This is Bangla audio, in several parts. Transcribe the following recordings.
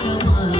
someone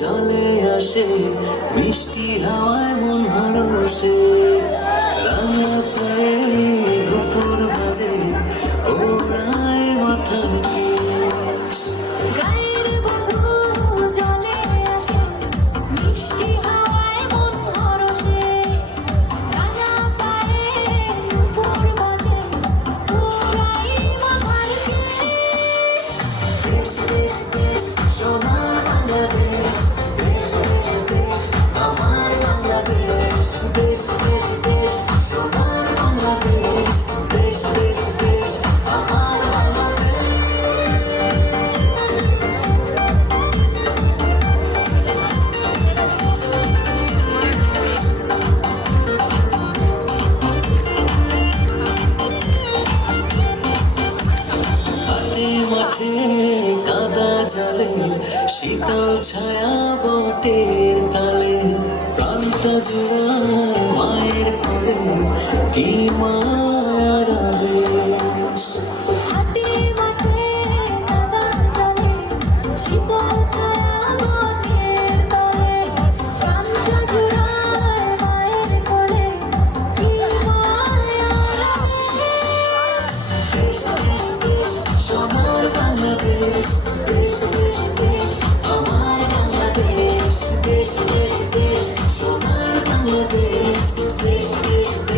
চলে আসে মিষ্টি হাওয়ায় মন হরসে। জলে শীতল ছায়া বটে তালে। প্রান্ত জোড়া মায়ের করে কি মারাবে Кыш, кыш, кыш.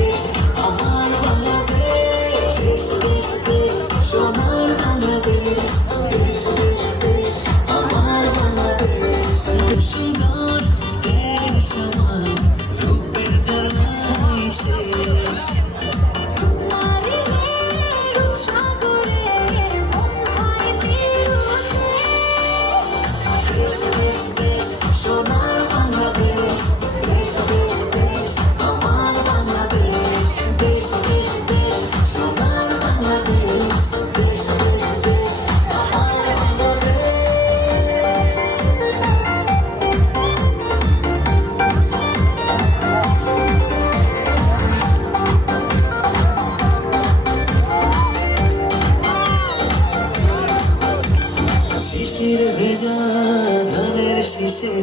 শেষে।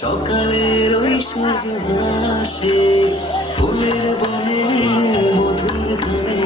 সকালে ওই সূর্য ফুলের বনে মধুর ধানে